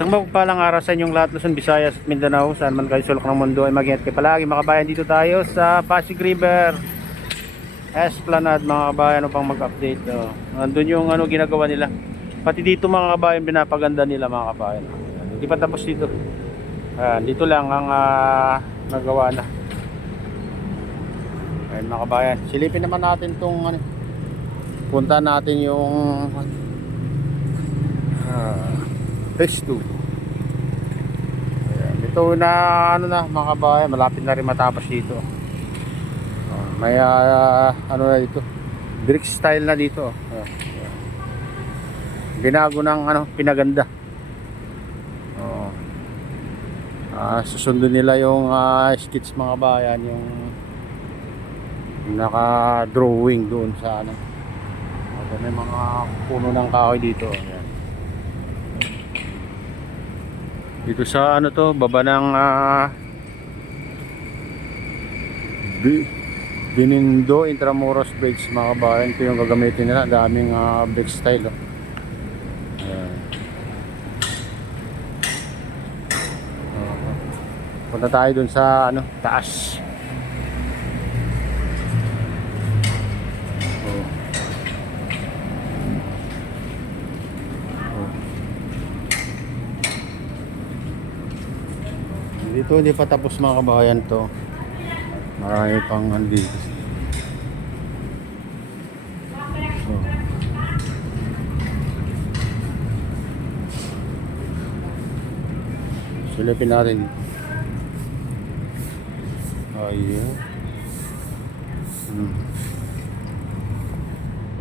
Isang mapagpalang araw sa inyong lahat, Luzon, Visayas at Mindanao. Saan man kayo sulok ng mundo ay mag-ingat kayo palagi mga kabayan. Dito tayo sa Pasig River Esplanade mga kabayan upang mag-update. Nandun yung ginagawa nila. Pati dito mga kabayan pinapaganda nila mga kabayan. Hindi pa tapos dito. Dito lang ang nagawa na. Ayun mga kabayan. Silipin naman natin tong punta natin yung phase 2. Ayan. Ito na na mga kabayan, malapit na rin matapos dito. May na dito, brick style na dito. Binago ng pinaganda. Susundin nila yung skits mga kabayan, yung naka drawing doon sa may mga puno ng kahoy dito. Ayan. Dito sa to, baba ng Binindo Intramuros Bridge mga kabayan. Ito yung gagamitin nila, daming brick style. Ayan. Punta tayo dun sa taas. Dito hindi pa tapos mga kabayan to. Marami pang andito. Silipin natin. Ayun.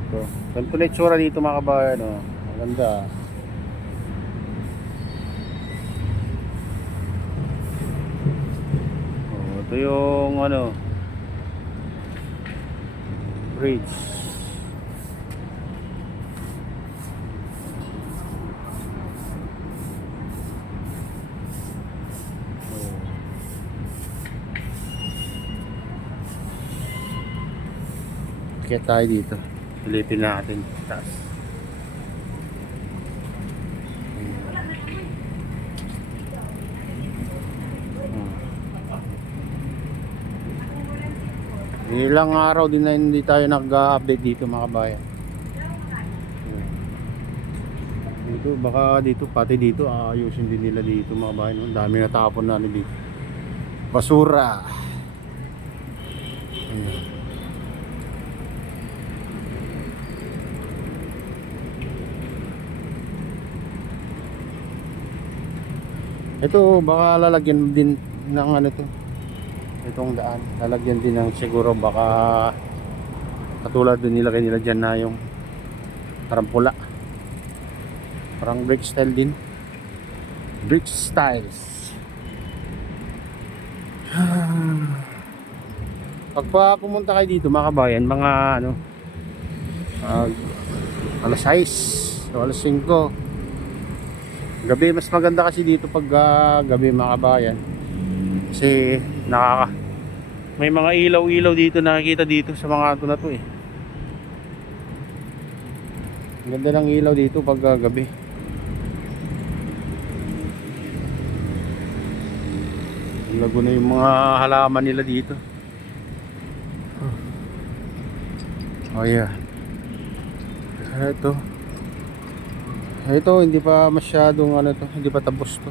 So, ganito na itsura dito mga kabayan. Maganda. Ito yung bridge. Kaya tayo dito. Silipin natin taas. Ilang araw din na hindi tayo nag-update dito mga kabayan. Dito baka dito pati dito ayusin din nila dito mga kabayan. Ang dami natapon na dito. Basura. Ito baka lalagyan din ng to. Itong daan lalagyan din ng siguro baka katulad din nilagay nila dyan na yung parang pula, parang brick style din, brick styles. Pagpa pumunta kayo dito mga kabayan, mga alas 6 o alas 5 gabi, mas maganda kasi dito pag gabi mga kabayan kasi may mga ilaw-ilaw dito nakikita dito sa mga na to eh. Ang ganda ng ilaw dito pag gabi. Lago na yung mga halaman nila dito. Oh yeah. Ito hindi pa masyadong hindi pa tapos to.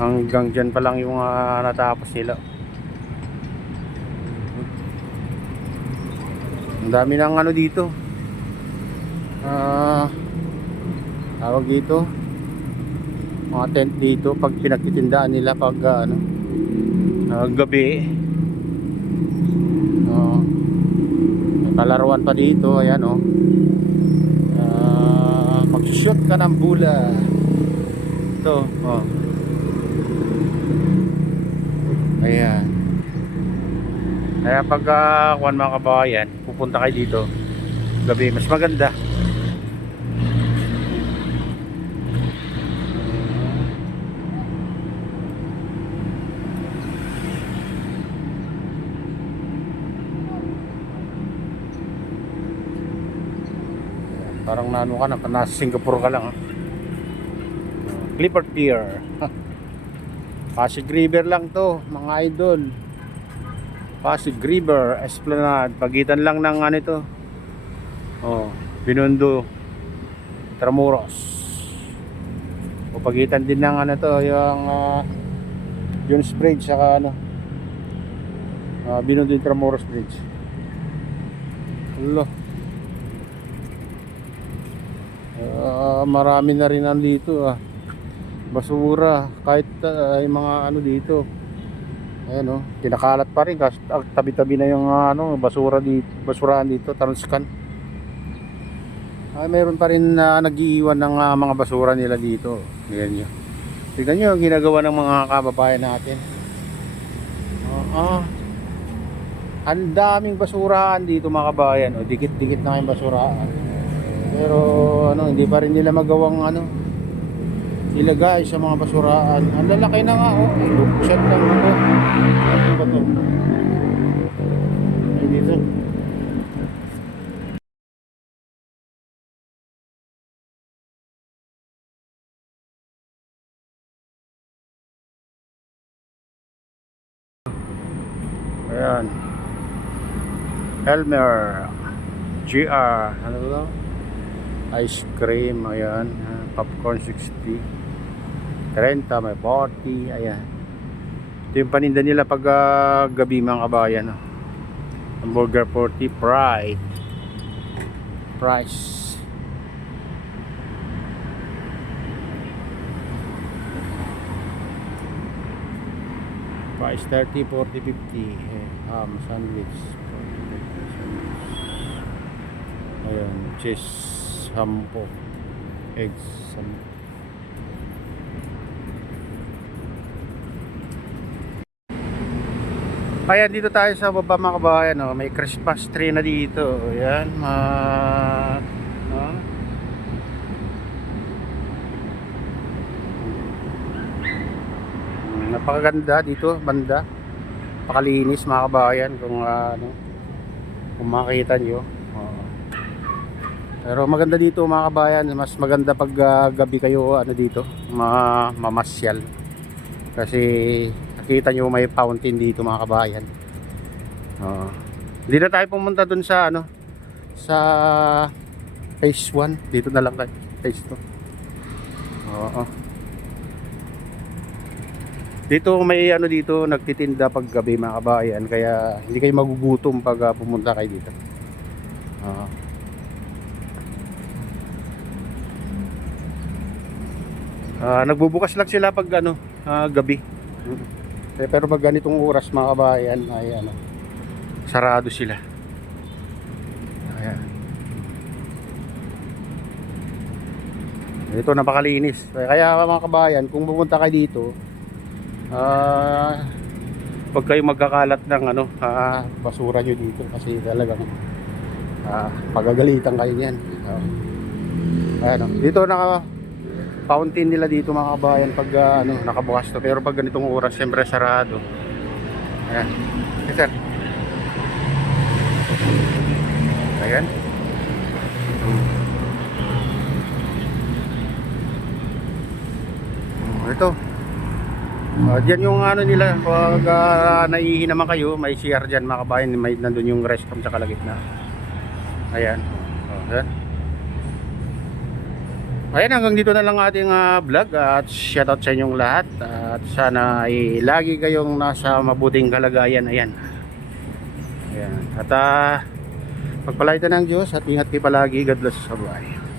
Hanggang dyan pa lang yung natapos nila. Ang dami ng dito. Tawag dito. Mga tent dito pag pinagtitindaan nila pag gabi. May palaruan pa dito. Ayan mag-shoot ka ng bula. Ito ayan. Kaya pag mga kabayan pupunta kayo dito gabi, mas maganda. Parang nano ka na, nasa Singapore ka lang ha. Clipper Pier. Pasig River lang to mga idol. Pasig River Esplanade, pagitan lang ng ano ito, Binondo Tramuros, o pagitan din ng ano to, yung Jones Bridge saka Binondo Tramuros Bridge. Hello. Marami na rin nandito basura, kahit yung mga ano dito, ayan kinakalat pa rin kasi tabi-tabi na yung basura dito, basurahan dito, Transcan. Meron pa rin nag-iiwan ng mga basura nila dito. Ganyan nyo, tignan nyo ang ginagawa ng mga kababayan natin. Ang daming basurahan dito mga kabayan, dikit-dikit na yung basurahan, pero hindi pa rin nila magawang ilagay sa mga basurahan. Ang lalaki na nga luksan lang ito. Ano ba ito? Ay dito. Ayan, Elmer GR, ano ba? Ice cream, ayan, popcorn 60, 30, may 40, ayan. Ito yung paninda nila pag gabi mga kabayan. Hamburger 40, price. Price 30, 40, 50. Sandwich. Ayan, cheese 10, eggs 10. Ayan, dito tayo sa baba mga kabayan, may Christmas tree na dito. Ayan, napakaganda dito, banda. Pakalinis mga kabayan kung makita nyo. Pero maganda dito mga kabayan, mas maganda pag gabi kayo dito, mamasyal. Kasi nakita nyo may fountain dito mga kabayan. Hindi na tayo pumunta dun sa sa phase 1. Dito na lang tayo, phase 2. Dito may dito nagtitinda pag gabi mga kabayan, kaya hindi kayo magugutom pag pumunta kayo dito. Nagbubukas lang sila pag gabi. Pero pag ganitong oras mga kabayan ay sarado sila. Ayan. Ito napakalinis. Kaya mga kabayan, kung pumunta kayo dito, pag kayo magkakalat ng basura nyo dito, kasi talagang pagagalitan kayo niyan. Ayan, dito fountain nila dito mga kabayan pag nakabukas to, pero pag ganitong oras siyempre sarado. Ayan. Okay, sir. Ayan. Ito. Diyan yung nila pag naihi naman kayo, may CR dyan mga kabayan, may nandun yung restroom sa kalagitna. Ayan. Ayan. Ayan, hanggang dito na lang ating vlog at shoutout sa inyong lahat at sana ay lagi kayong nasa mabuting kalagayan. Ayan. Ayan. At pagpalaitan ng Diyos at ingat kayo palagi. God bless. Bye.